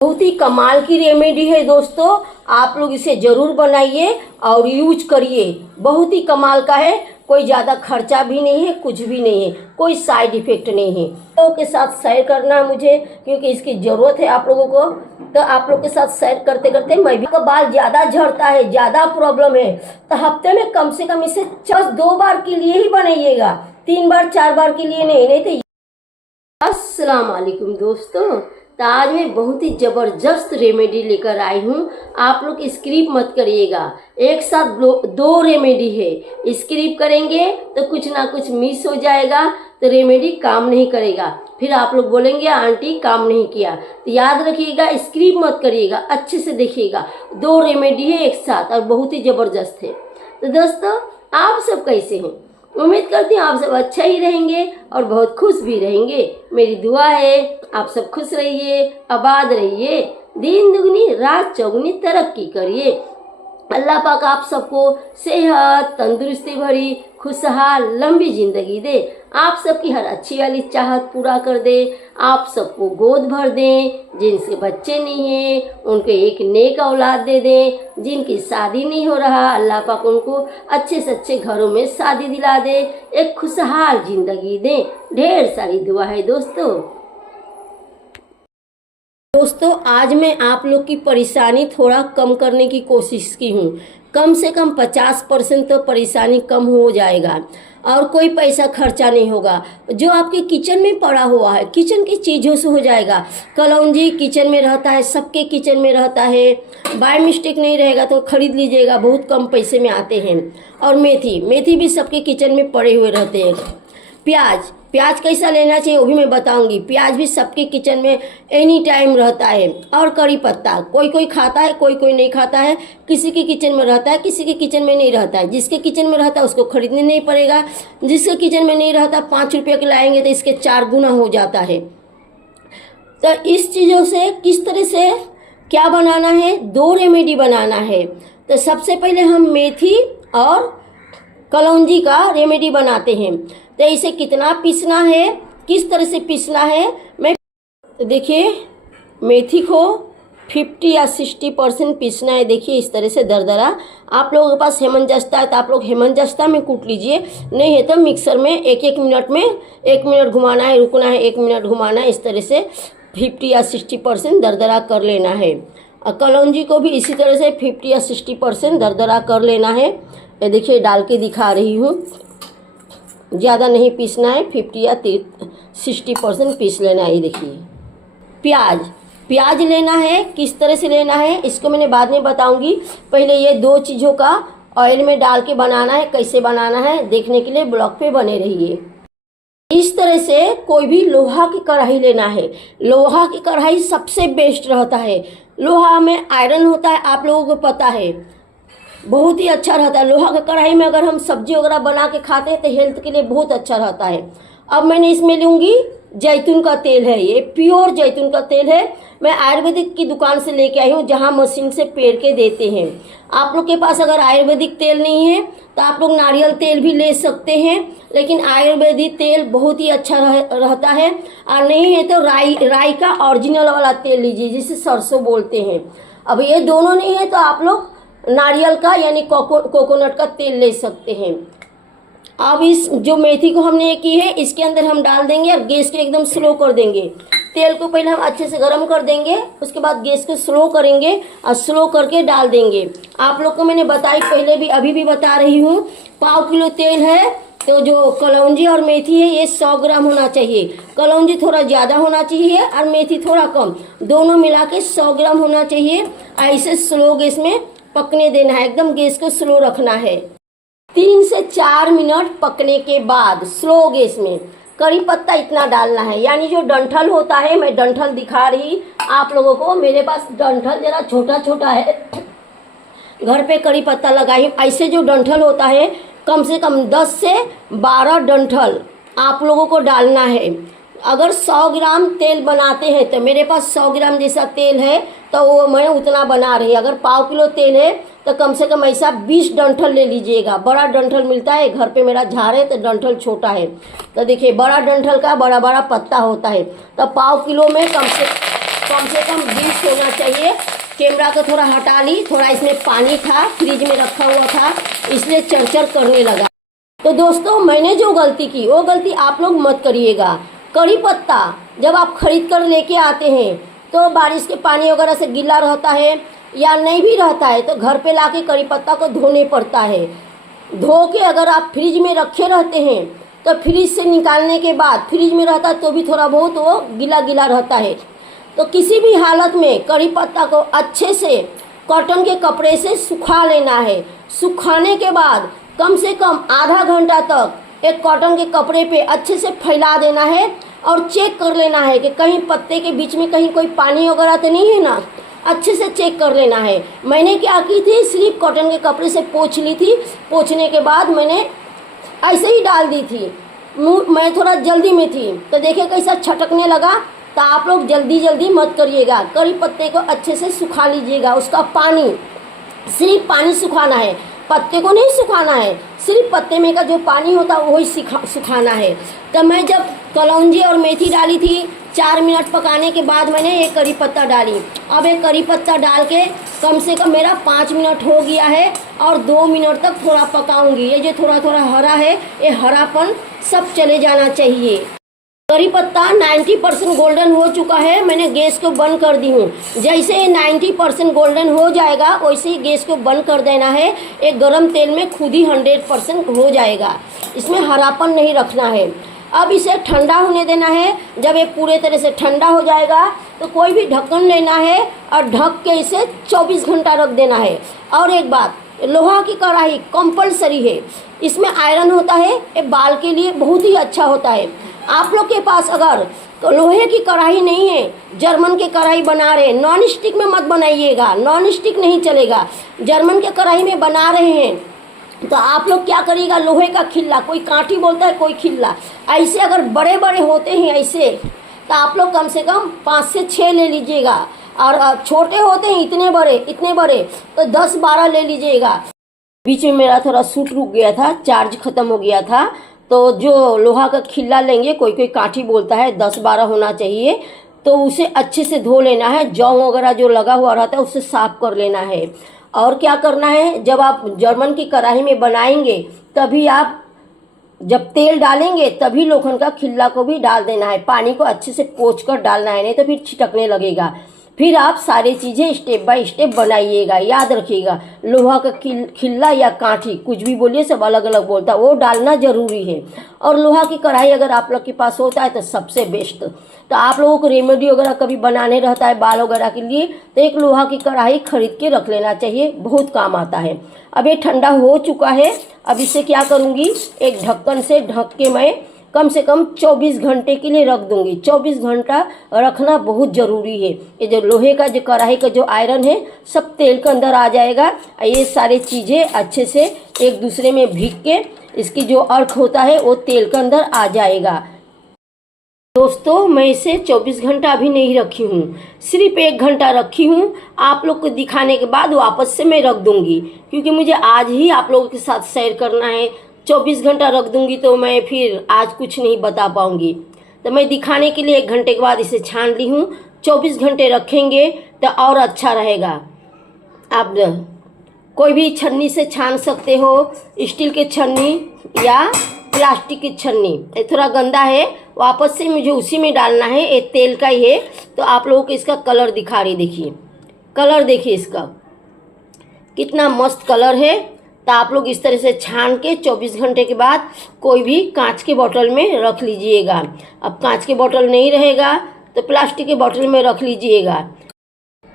बहुत ही कमाल की रेमेडी है दोस्तों, आप लोग इसे जरूर बनाइए और यूज करिए। बहुत ही कमाल का है, कोई ज़्यादा खर्चा भी नहीं है, कुछ भी नहीं है, कोई साइड इफेक्ट नहीं है। तो के साथ शेयर करना है मुझे, क्योंकि इसकी ज़रूरत है आप लोगों को। तो आप लोग के साथ शेयर करते करते मैं भी, बाल ज़्यादा झड़ता है, ज़्यादा प्रॉब्लम है, तो हफ्ते में कम से कम इसे 2 बार के लिए ही बनाइएगा, 3 बार 4 बार के लिए नहीं तो। अस्सलाम वालेकुम दोस्तों, तो आज मैं बहुत ही ज़बरदस्त रेमेडी लेकर आई हूँ। आप लोग स्किप मत करिएगा, एक साथ 2 रेमेडी है। स्किप करेंगे तो कुछ ना कुछ मिस हो जाएगा, तो रेमेडी काम नहीं करेगा, फिर आप लोग बोलेंगे आंटी काम नहीं किया। तो याद रखिएगा, स्किप मत करिएगा, अच्छे से देखिएगा। 2 रेमेडी है एक साथ और बहुत ही ज़बरदस्त है। तो दोस्तों, आप सब कैसे हैं? उम्मीद करती हूँ आप सब अच्छा ही रहेंगे और बहुत खुश भी रहेंगे। मेरी दुआ है आप सब खुश रहिए, आबाद रहिए, दिन दुगनी रात चौगुनी तरक्की करिए। अल्लाह पाक आप सबको सेहत तंदुरुस्ती भरी खुशहाल लंबी जिंदगी दे, आप सबकी हर अच्छी वाली चाहत पूरा कर दे, आप सबको गोद भर दें। जिनसे बच्चे नहीं हैं उनको एक नेक औलाद दे दें, जिनकी शादी नहीं हो रहा अल्लाह पाक उनको अच्छे से अच्छे घरों में शादी दिला दे, एक खुशहाल जिंदगी दें। ढेर सारी दुआ है दोस्तों, आज मैं आप लोग की परेशानी थोड़ा कम करने की कोशिश की हूँ। कम से कम 50% तो परेशानी कम हो जाएगा और कोई पैसा खर्चा नहीं होगा। जो आपके किचन में पड़ा हुआ है, किचन की चीज़ों से हो जाएगा। कलौंजी किचन में रहता है, सबके किचन में रहता है, बाय मिस्टेक नहीं रहेगा तो खरीद लीजिएगा, बहुत कम पैसे में आते हैं। और मेथी भी सबके किचन में पड़े हुए रहते हैं। प्याज कैसा लेना चाहिए वो भी मैं बताऊंगी। प्याज भी सबके किचन में एनी टाइम रहता है। और कड़ी पत्ता कोई कोई खाता है, कोई कोई नहीं खाता है। किसी के किचन में रहता है, किसी के किचन में नहीं रहता है। जिसके किचन में रहता है उसको खरीदने नहीं पड़ेगा, जिसके किचन में नहीं रहता 5 रुपये के लाएंगे तो इसके 4 गुना हो जाता है। तो इस चीज़ों से किस तरह से क्या बनाना है, 2 रेमेडी बनाना है। तो सबसे पहले हम मेथी और कलौंजी का रेमेडी बनाते हैं। तो इसे कितना पीसना है, किस तरह से पीसना है, मैं देखिए मेथी को 50 या 60% पीसना है। देखिए इस तरह से दरदरा। आप लोगों के पास हेमंजस्ता है तो आप लोग हेमंजस्ता में कूट लीजिए, नहीं है तो मिक्सर में 1-1 मिनट में 1 मिनट घुमाना है, रुकना है, 1 मिनट घुमाना है। इस तरह से 50 या 60% दरदरा कर लेना है। और कलौंजी को भी इसी तरह से 50 या 60% दरदरा कर लेना है। ये देखिए डाल के दिखा रही हूँ, ज़्यादा नहीं पीसना है, 50 या 60% पीस लेना है। ये देखिए प्याज लेना है, किस तरह से लेना है इसको मैंने बाद में बताऊंगी। पहले ये 2 चीज़ों का ऑयल में डाल के बनाना है। कैसे बनाना है देखने के लिए ब्लॉग पे बने रहिए। इस तरह से कोई भी लोहा की कढ़ाई लेना है। लोहा की कढ़ाई सबसे बेस्ट रहता है। लोहा में आयरन होता है, आप लोगों को पता है, बहुत ही अच्छा रहता है। लोहा की कढ़ाई में अगर हम सब्जी वगैरह बना के खाते हैं तो हेल्थ के लिए बहुत अच्छा रहता है। अब मैंने इसमें लूँगी जैतून का तेल है, ये प्योर जैतून का तेल है। मैं आयुर्वेदिक की दुकान से लेके आई हूँ, जहाँ मशीन से पेड़ के देते हैं। आप लोग के पास अगर आयुर्वेदिक तेल नहीं है तो आप लोग नारियल तेल भी ले सकते हैं, लेकिन आयुर्वेदिक तेल बहुत ही अच्छा रहता है। और नहीं है तो राई का ओरिजिनल वाला तेल लीजिए, जिसे सरसों बोलते हैं। अब ये दोनों नहीं है तो आप लोग नारियल का यानी कोकोनट का तेल ले सकते हैं। अब इस जो मेथी को हमने ये की है इसके अंदर हम डाल देंगे और गैस को एकदम स्लो कर देंगे। तेल को पहले हम अच्छे से गर्म कर देंगे, उसके बाद गैस को स्लो करेंगे और स्लो करके डाल देंगे। आप लोग को मैंने बताई पहले भी, अभी भी बता रही हूँ। 1/2 किलो तेल है तो जो कलौंजी और मेथी है ये 100 ग्राम होना चाहिए। कलौंजी थोड़ा ज़्यादा होना चाहिए और मेथी थोड़ा कम, दोनों मिला के 100 ग्राम होना चाहिए। ऐसे स्लो गैस में पकने देना है, एकदम गैस को स्लो रखना है। 3 से 4 मिनट पकने के बाद स्लो गैस में कड़ी पत्ता इतना डालना है, यानी जो डंठल होता है, मैं डंठल दिखा रही आप लोगों को। मेरे पास डंठल जरा छोटा छोटा है, घर पे कड़ी पत्ता लगाई। ऐसे जो डंठल होता है कम से कम 10 से 12 डंठल आप लोगों को डालना है। अगर 100 ग्राम तेल बनाते हैं तो मेरे पास 100 ग्राम जैसा तेल है तो वो मैं उतना बना रही। अगर 1/2 किलो तेल है तो कम से कम ऐसा 20 डंठल ले लीजिएगा। बड़ा डंठल मिलता है, घर पे मेरा झाड़ है तो डंठल छोटा है। तो देखिए बड़ा डंठल का बड़ा बड़ा पत्ता होता है। तो 1/2 किलो में कम से कम से कम 20 होना चाहिए। कैमरा को थोड़ा हटा ली, थोड़ा इसमें पानी था, फ्रिज में रखा हुआ था, इसलिए चरचर करने लगा। तो दोस्तों, मैंने जो गलती की वो गलती आप लोग मत करिएगा। कड़ी पत्ता जब आप खरीद कर लेके आते हैं तो बारिश के पानी वगैरह से गीला रहता है या नहीं भी रहता है, तो घर पे लाके कड़ी पत्ता को धोने पड़ता है। धो के अगर आप फ्रिज में रखे रहते हैं तो फ्रिज से निकालने के बाद फ्रिज में रहता है तो भी थोड़ा बहुत वो गीला गीला रहता है। तो किसी भी हालत में कड़ी पत्ता को अच्छे से कॉटन के कपड़े से सुखा लेना है। सुखाने के बाद कम से कम आधा घंटा तक एक कॉटन के कपड़े पे अच्छे से फैला देना है और चेक कर लेना है कि कहीं पत्ते के बीच में कहीं कोई पानी वगैरह तो नहीं है ना। अच्छे से चेक कर लेना है। मैंने क्या की थी, सिर्फ कॉटन के कपड़े से पोंछ ली थी। पोंछने के बाद मैंने ऐसे ही डाल दी थी। मैं थोड़ा जल्दी में थी तो देखिए कैसा छटकने लगा। तो आप लोग जल्दी जल्दी मत करिएगा, कड़ी पत्ते को अच्छे से सुखा लीजिएगा। उसका पानी, सिर्फ पानी सुखाना है, पत्ते को नहीं सुखाना है। सिर्फ पत्ते में का जो पानी होता है वही सुखाना है। तो मैं जब कलौंजी और मेथी डाली थी, 4 मिनट पकाने के बाद मैंने एक कड़ी पत्ता डाली। अब एक कड़ी पत्ता डाल के कम से कम मेरा 5 मिनट हो गया है और 2 मिनट तक थोड़ा पकाऊंगी। ये जो थोड़ा थोड़ा हरा है, ये हरापन सब चले जाना चाहिए। कड़ी पत्ता 90% गोल्डन हो चुका है। मैंने गैस को बंद कर दी हूँ। जैसे 90% गोल्डन हो जाएगा वैसे ही गैस को बंद कर देना है। एक गरम तेल में खुद ही 100% हो जाएगा। इसमें हरापन नहीं रखना है। अब इसे ठंडा होने देना है। जब ये पूरे तरह से ठंडा हो जाएगा तो कोई भी ढक्कन लेना है और ढक के इसे 24 घंटा रख देना है। और एक बात, लोहा की कढ़ाई कंपलसरी है। इसमें आयरन होता है, ये बाल के लिए बहुत ही अच्छा होता है। आप लोग के पास अगर तो लोहे की कढ़ाई नहीं है, जर्मन के कढ़ाई बना रहे, नॉन स्टिक में मत बनाइएगा, नॉन स्टिक नहीं चलेगा। जर्मन के कढ़ाई में बना रहे हैं तो आप लोग क्या करिएगा, लोहे का खिल्ला, कोई कांटी बोलता है कोई खिल्ला, ऐसे अगर बड़े बड़े होते हैं ऐसे, तो आप लोग कम से कम 5 से 6 ले लीजिएगा। और छोटे होते हैं इतने बड़े तो 10-12 ले लीजिएगा। बीच में मेरा थोड़ा शूट रुक गया था, चार्ज खत्म हो गया था। तो जो लोहा का खिल्ला लेंगे, कोई कोई काठी बोलता है, 10-12 होना चाहिए। तो उसे अच्छे से धो लेना है। जौं वगैरह जो लगा हुआ रहता है उसे साफ कर लेना है। और क्या करना है, जब आप जर्मन की कढ़ाई में बनाएंगे तभी आप जब तेल डालेंगे तभी लोखंड का खिल्ला को भी डाल देना है। पानी को अच्छे से पोंछ कर डालना है, नहीं तो फिर छिटकने लगेगा। फिर आप सारी चीज़ें स्टेप बाय स्टेप बनाइएगा। याद रखिएगा, लोहा का खिल्ला या काठी कुछ भी बोलिए, सब अलग अलग बोलता है, वो डालना जरूरी है। और लोहा की कढ़ाई अगर आप लोग के पास होता है तो सबसे बेस्ट। तो आप लोगों को रेमेडी वगैरह कभी बनाने रहता है बाल वगैरह के लिए तो एक लोहा की कढ़ाई खरीद के रख लेना चाहिए, बहुत काम आता है। अब ये ठंडा हो चुका है। अब इसे क्या करूँगी, एक ढक्कन से ढक के मैं कम से कम 24 घंटे के लिए रख दूंगी। 24 घंटा रखना बहुत ज़रूरी है। ये जो लोहे का जो कढ़ाई का जो आयरन है सब तेल के अंदर आ जाएगा। ये सारी चीज़ें अच्छे से एक दूसरे में भीग के इसकी जो अर्क होता है वो तेल के अंदर आ जाएगा। दोस्तों, मैं इसे 24 घंटा अभी नहीं रखी हूँ, सिर्फ 1 घंटा रखी हूँ। आप लोग को दिखाने के बाद वापस से मैं रख दूंगी, क्योंकि मुझे आज ही आप लोगों के साथ शेयर करना है। 24 घंटा रख दूंगी तो मैं फिर आज कुछ नहीं बता पाऊंगी। तो मैं दिखाने के लिए 1 घंटे के बाद इसे छान ली हूँ। 24 घंटे रखेंगे तो और अच्छा रहेगा। आप कोई भी छन्नी से छान सकते हो, स्टील के छन्नी या प्लास्टिक की छन्नी। ये थोड़ा गंदा है, वापस से मुझे उसी में डालना है। ये तेल का ही है। तो आप लोगों को इसका कलर दिखा रही, देखिए कलर, देखिए इसका कितना मस्त कलर है। तो आप लोग इस तरह से छान के 24 घंटे के बाद कोई भी कांच के बोतल में रख लीजिएगा। अब कांच के बोतल नहीं रहेगा तो प्लास्टिक के बोतल में रख लीजिएगा।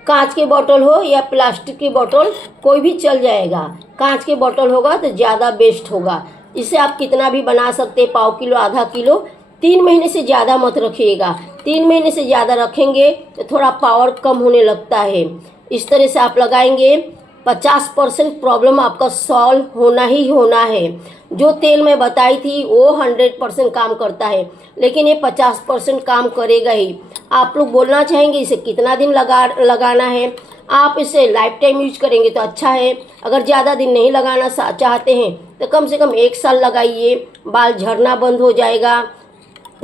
कांच के बोतल हो या प्लास्टिक की बोतल कोई भी चल जाएगा। कांच के बोतल होगा तो ज़्यादा बेस्ट होगा। इसे आप कितना भी बना सकते हैं, 1/4 किलो, आधा किलो। 3 महीने से ज़्यादा मत रखिएगा। 3 महीने से ज़्यादा रखेंगे तो थोड़ा पावर कम होने लगता है। इस तरह से आप लगाएंगे, 50% प्रॉब्लम आपका सॉल्व होना ही होना है। जो तेल मैं बताई थी वो 100% काम करता है, लेकिन ये 50% काम करेगा ही। आप लोग बोलना चाहेंगे इसे कितना दिन लगाना है। आप इसे लाइफ टाइम यूज करेंगे तो अच्छा है। अगर ज़्यादा दिन नहीं लगाना चाहते हैं तो कम से कम 1 साल लगाइए। बाल झड़ना बंद हो जाएगा,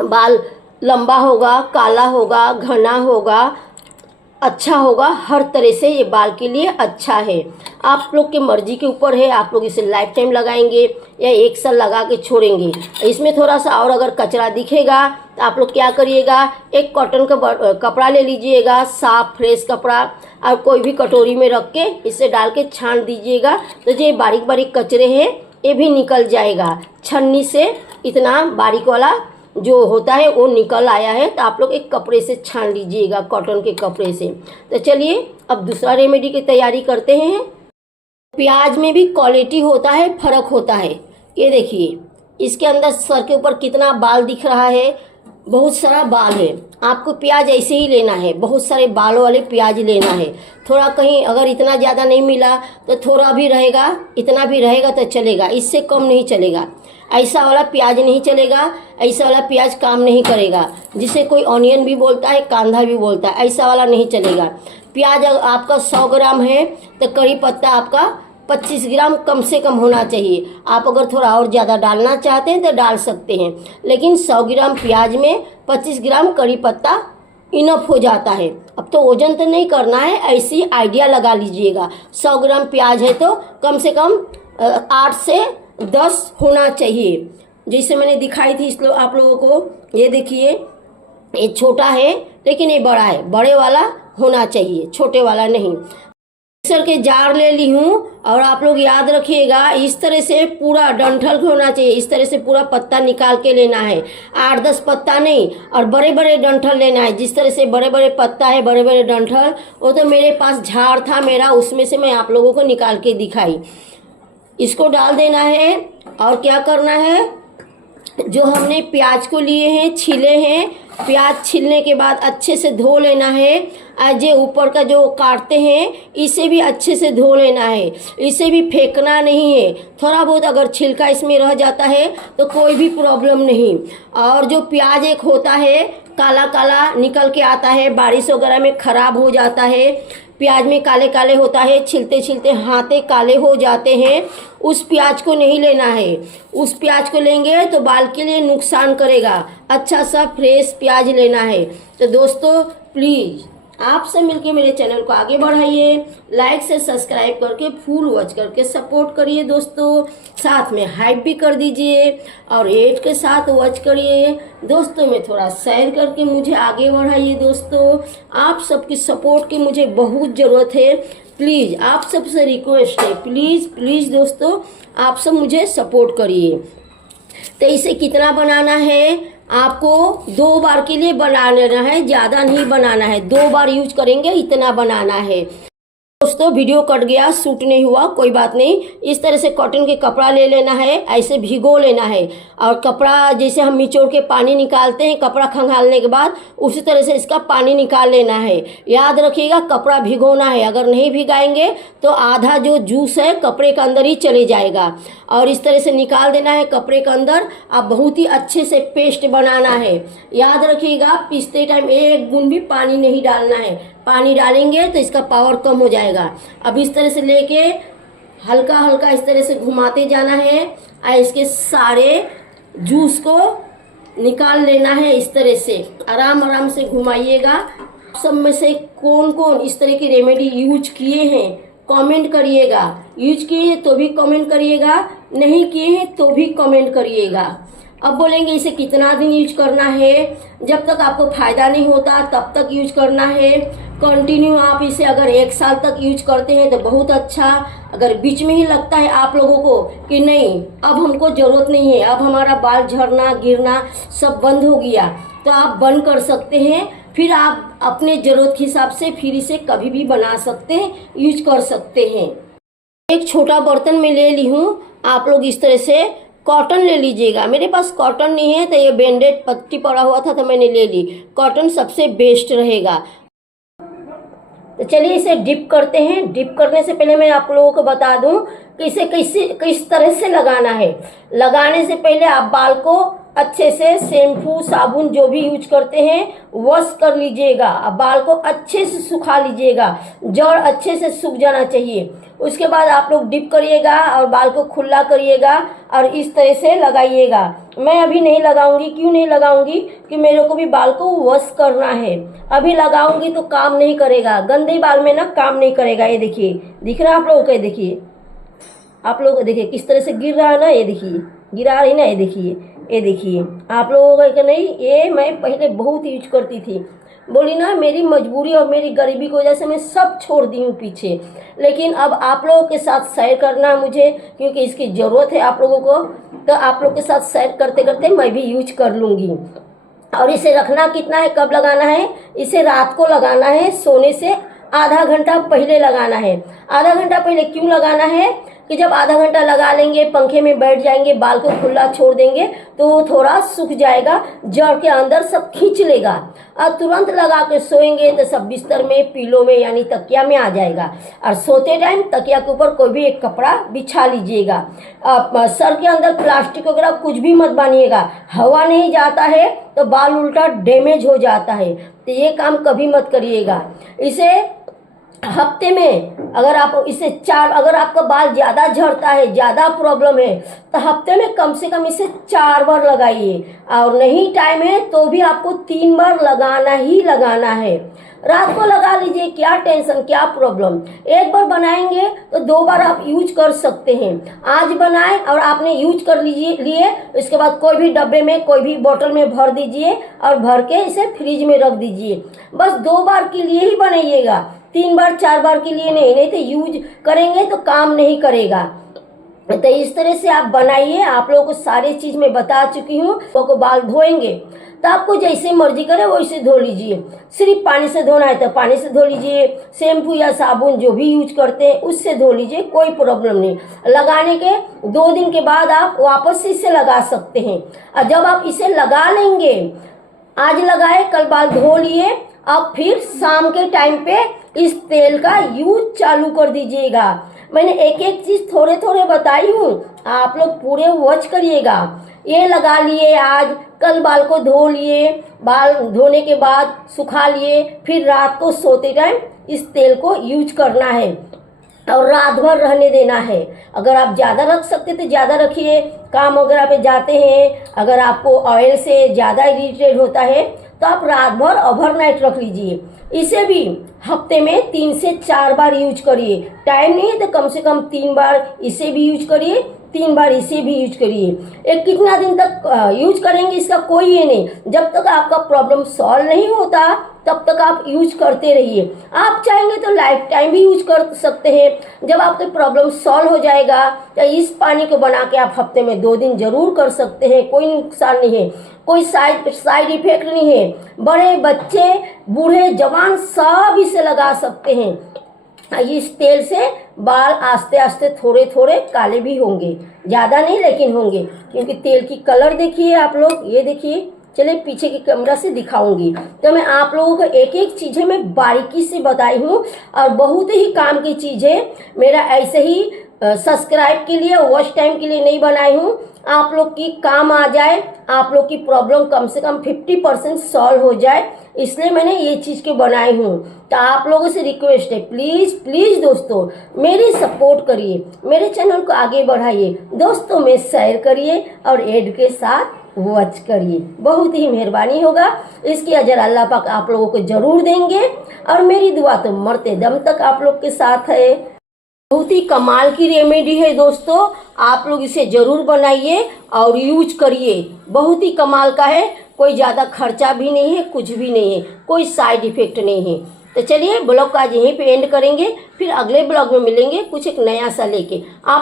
बाल लंबा होगा, काला होगा, घना होगा, अच्छा होगा। हर तरह से ये बाल के लिए अच्छा है। आप लोग के मर्जी के ऊपर है, आप लोग इसे लाइफ टाइम लगाएंगे या एक साल लगा के छोड़ेंगे। इसमें थोड़ा सा और अगर कचरा दिखेगा तो आप लोग क्या करिएगा, एक कॉटन का कपड़ा ले लीजिएगा, साफ फ्रेश कपड़ा, और कोई भी कटोरी में रख के इसे डाल के छान दीजिएगा, तो जो बारीक बारीक कचरे हैं ये भी निकल जाएगा। छन्नी से इतना बारीक वाला जो होता है वो निकल आया है, तो आप लोग एक कपड़े से छान लीजिएगा, कॉटन के कपड़े से। तो चलिए अब दूसरा रेमेडी की तैयारी करते हैं। प्याज में भी क्वालिटी होता है, फर्क होता है। ये देखिए इसके अंदर सर के ऊपर कितना बाल दिख रहा है, बहुत सारा बाल है। आपको प्याज ऐसे ही लेना है, बहुत सारे बालों वाले प्याज लेना है। थोड़ा कहीं अगर इतना ज़्यादा नहीं मिला तो थोड़ा भी रहेगा, इतना भी रहेगा तो चलेगा, इससे कम नहीं चलेगा। ऐसा वाला प्याज नहीं चलेगा, ऐसा वाला प्याज काम नहीं करेगा, जिसे कोई ऑनियन भी बोलता है, कांदा भी बोलता है, ऐसा वाला नहीं चलेगा। प्याज अगर आपका 100 ग्राम है तो कड़ी पत्ता आपका 25 ग्राम कम से कम होना चाहिए। आप अगर थोड़ा और ज़्यादा डालना चाहते हैं तो डाल सकते हैं, लेकिन 100 ग्राम प्याज में 25 ग्राम कड़ी पत्ता इनफ हो जाता है। अब तो वजन तो नहीं करना है, ऐसी आइडिया लगा लीजिएगा। 100 ग्राम प्याज है तो कम से कम 8 से 10 होना चाहिए, जैसे मैंने दिखाई थी इसलिए आप लोगों को। ये देखिए ये छोटा है लेकिन ये बड़ा है, बड़े वाला होना चाहिए, छोटे वाला नहीं। मिक्सर के जार ले ली हूँ, और आप लोग याद रखिएगा इस तरह से पूरा डंठल होना चाहिए, इस तरह से पूरा पत्ता निकाल के लेना है, 8-10 पत्ता नहीं, और बड़े बड़े डंठल लेना है। जिस तरह से बड़े बड़े पत्ता है, बड़े बड़े डंठल, वो तो मेरे पास झाड़ था मेरा, उसमें से मैं आप लोगों को निकाल के दिखाई। इसको डाल देना है, और क्या करना है, जो हमने प्याज को लिए हैं, छीले हैं, प्याज छीलने के बाद अच्छे से धो लेना है। आज ये ऊपर का जो काटते हैं इसे भी अच्छे से धो लेना है, इसे भी फेंकना नहीं है। थोड़ा बहुत अगर छिलका इसमें रह जाता है तो कोई भी प्रॉब्लम नहीं। और जो प्याज एक होता है काला काला निकल के आता है, बारिश वगैरह में खराब हो जाता है, प्याज में काले काले होता है, छिलते छिलते हाथे काले हो जाते हैं, उस प्याज को नहीं लेना है। उस प्याज को लेंगे तो बाल के लिए नुकसान करेगा। अच्छा सा फ्रेश प्याज लेना है। तो दोस्तों प्लीज़ आपसे मिलके मेरे चैनल को आगे बढ़ाइए, लाइक से सब्सक्राइब करके फुल वॉच करके सपोर्ट करिए दोस्तों, साथ में हाइप भी कर दीजिए और 8 के साथ वॉच करिए दोस्तों में, थोड़ा शेयर करके मुझे आगे बढ़ाइए दोस्तों। आप सबकी सपोर्ट की मुझे बहुत ज़रूरत है। प्लीज़ आप सबसे रिक्वेस्ट है, प्लीज़ प्लीज़ दोस्तों आप सब मुझे सपोर्ट करिए। तो इसे कितना बनाना है, आपको 2 बार के लिए बना लेना है, ज़्यादा नहीं बनाना है, 2 बार यूज करेंगे इतना बनाना है। दोस्तों वीडियो कट गया, शूट नहीं हुआ, कोई बात नहीं। इस तरह से कॉटन के कपड़ा ले लेना है, ऐसे भिगो लेना है, और कपड़ा जैसे हम निचोड़ के पानी निकालते हैं कपड़ा खंगालने के बाद, उसी तरह से इसका पानी निकाल लेना है। याद रखिएगा कपड़ा भिगोना है, अगर नहीं भिगाएंगे तो आधा जो जूस है कपड़े के अंदर ही चले जाएगा। और इस तरह से निकाल देना है कपड़े के अंदर। आप बहुत ही अच्छे से पेस्ट बनाना है। याद रखिएगा पीसते टाइम 1 बूंद भी पानी नहीं डालना है, पानी डालेंगे तो इसका पावर कम हो जाएगा। अब इस तरह से लेके हल्का हल्का इस तरह से घुमाते जाना है, और इसके सारे जूस को निकाल लेना है। इस तरह से आराम आराम से घुमाइएगा। सब में से कौन कौन इस तरह की रेमेडी यूज किए हैं कमेंट करिएगा, यूज किए हैं तो भी कमेंट करिएगा, नहीं किए हैं तो भी कमेंट करिएगा। अब बोलेंगे इसे कितना दिन यूज करना है, जब तक आपको फायदा नहीं होता तब तक यूज करना है। कंटिन्यू आप इसे अगर 1 साल तक यूज करते हैं तो बहुत अच्छा। अगर बीच में ही लगता है आप लोगों को कि नहीं अब हमको जरूरत नहीं है, अब हमारा बाल झड़ना गिरना सब बंद हो गया, तो आप बंद कर सकते हैं। फिर आप अपने ज़रूरत के हिसाब से फिर इसे कभी भी बना सकते हैं, यूज कर सकते हैं। एक छोटा बर्तन में ले ली हूँ, आप लोग इस तरह से कॉटन ले लीजिएगा। मेरे पास कॉटन नहीं है तो ये बैंडेड पट्टी पड़ा हुआ था तो मैंने ले ली। कॉटन सबसे बेस्ट रहेगा। तो चलिए इसे डिप करते हैं। डिप करने से पहले मैं आप लोगों को बता दूं कि इसे किस तरह से लगाना है। लगाने से पहले आप बाल को अच्छे से शैम्पू साबुन जो भी यूज करते हैं वॉश कर लीजिएगा। अब बाल को अच्छे से सुखा लीजिएगा, जड़ अच्छे से सूख जाना चाहिए। उसके बाद आप लोग डिप करिएगा और बाल को खुला करिएगा और इस तरह से लगाइएगा। मैं अभी नहीं लगाऊंगी, क्यों नहीं लगाऊंगी कि मेरे को भी बाल को वॉश करना है। अभी लगाऊंगी तो काम नहीं करेगा, गंदे बाल में ना काम नहीं करेगा। ये देखिए, दिख रहा है आप लोगों को? देखिए आप लोग, देखिए किस तरह से गिर रहा है ना, ये देखिए गिरा रही ना, ये देखिए, ये देखिए आप लोगों को नहीं। ये मैं पहले बहुत यूज करती थी, बोली ना मेरी मजबूरी और मेरी गरीबी की वजह से मैं सब छोड़ दी हूँ पीछे। लेकिन अब आप लोगों के साथ शेयर करना है मुझे, क्योंकि इसकी ज़रूरत है आप लोगों को। तो आप लोग के साथ शेयर करते करते मैं भी यूज कर लूँगी। और इसे रखना कितना है, कब लगाना है? इसे रात को लगाना है, सोने से आधा घंटा पहले लगाना है। आधा घंटा पहले क्यों लगाना है कि जब आधा घंटा लगा लेंगे, पंखे में बैठ जाएंगे, बाल को खुला छोड़ देंगे तो वो थोड़ा सूख जाएगा, जड़ के अंदर सब खींच लेगा। और तुरंत लगा के सोएंगे तो सब बिस्तर में, पीलो में यानी तकिया में आ जाएगा। और सोते टाइम तकिया के ऊपर कोई भी एक कपड़ा बिछा लीजिएगा। सर के अंदर प्लास्टिक वगैरह कुछ भी मत बांधिएगा, हवा नहीं जाता है तो बाल उल्टा डैमेज हो जाता है। तो ये काम कभी मत करिएगा। इसे हफ्ते में अगर आप इसे अगर आपका बाल ज़्यादा झड़ता है, ज़्यादा प्रॉब्लम है, तो हफ्ते में कम से कम इसे 4 बार लगाइए। और नहीं टाइम है तो भी आपको 3 बार लगाना ही लगाना है। रात को लगा लीजिए, क्या टेंशन, क्या प्रॉब्लम। एक बार बनाएंगे तो 2 बार आप यूज कर सकते हैं। आज बनाए और आपने यूज कर लिए, इसके बाद कोई भी डब्बे में, कोई भी बोतल में भर दीजिए और भर के इसे फ्रिज में रख दीजिए। बस 2 बार के लिए ही बनाइएगा, 3 बार 4 बार के लिए नहीं तो यूज करेंगे तो काम नहीं करेगा। तो इस तरह से आप बनाइए। आप लोगों को सारी चीज मैं बता चुकी हूँ। को बाल धोएंगे तो आपको जैसे मर्जी करे वैसे धो लीजिए। सिर्फ पानी से धोना है तो पानी से धो लीजिए, शैम्पू या साबुन जो भी यूज करते हैं उससे धो लीजिए, कोई प्रॉब्लम नहीं। लगाने के 2 दिन के बाद आप वापस से इसे लगा सकते हैं। और जब आप इसे लगा लेंगे, आज लगाए कल बाल धो लिए, अब फिर शाम के टाइम पे इस तेल का यूज चालू कर दीजिएगा। मैंने एक एक चीज थोड़े थोड़े बताई हूँ, आप लोग पूरे वॉच करिएगा। ये लगा लिए आज, कल बाल को धो लिए, बाल धोने के बाद सुखा लिए, फिर रात को सोते टाइम इस तेल को यूज करना है और रात भर रहने देना है। अगर आप ज़्यादा रख सकते तो ज़्यादा रखिए, काम वगैरह पे जाते हैं, अगर आपको ऑयल से ज़्यादा इरिटेट होता है तो आप रात भर ओवरनाइट रख लीजिए। इसे भी हफ्ते में 3 से 4 बार यूज करिए। टाइम नहीं है तो कम से कम 3 बार इसे भी यूज करिए, 3 बार इसे भी यूज करिए। एक कितना दिन तक यूज करेंगे इसका कोई ये नहीं, जब तक आपका प्रॉब्लम सॉल्व नहीं होता तब तक आप यूज करते रहिए। आप चाहेंगे तो लाइफ टाइम भी यूज कर सकते हैं। जब आपका प्रॉब्लम सॉल्व हो जाएगा तो इस पानी को बना के आप हफ्ते में 2 दिन जरूर कर सकते हैं, कोई नुकसान नहीं है, कोई साइड इफेक्ट नहीं है। बड़े बच्चे, बूढ़े, जवान सब इसे लगा सकते हैं। इस तेल से बाल आस्ते आस्ते थोड़े थोड़े काले भी होंगे, ज़्यादा नहीं लेकिन होंगे, क्योंकि तेल की कलर देखिए आप लोग, ये देखिए। चलिए पीछे की कैमरा से दिखाऊंगी। तो मैं आप लोगों को एक एक चीज़ें मैं बारीकी से बताई हूँ और बहुत ही काम की चीज़ें। मेरा ऐसे ही सब्सक्राइब के लिए, वॉच टाइम के लिए नहीं बनाई हूँ, आप लोग की काम आ जाए, आप लोग की प्रॉब्लम कम से कम 50% सॉल्व हो जाए, इसलिए मैंने ये चीज़ के बनाई हूँ। तो आप लोगों से रिक्वेस्ट है, प्लीज़ प्लीज़ दोस्तों मेरी सपोर्ट करिए, मेरे चैनल को आगे बढ़ाइए, दोस्तों में शेयर करिए और ऐड के साथ वॉच करिए, बहुत ही मेहरबानी होगा। इसकी अजर अल्लाह पाक आप लोगों को जरूर देंगे और मेरी दुआ तो मरते दम तक आप लोग के साथ है। बहुत ही कमाल की रेमेडी है दोस्तों, आप लोग इसे जरूर बनाइए और यूज करिए। बहुत ही कमाल का है, कोई ज़्यादा खर्चा भी नहीं है, कुछ भी नहीं है, कोई साइड इफेक्ट नहीं है। तो चलिए ब्लॉग का आज यहीं पे एंड करेंगे, फिर अगले ब्लॉग में मिलेंगे कुछ एक नया सा लेके। आप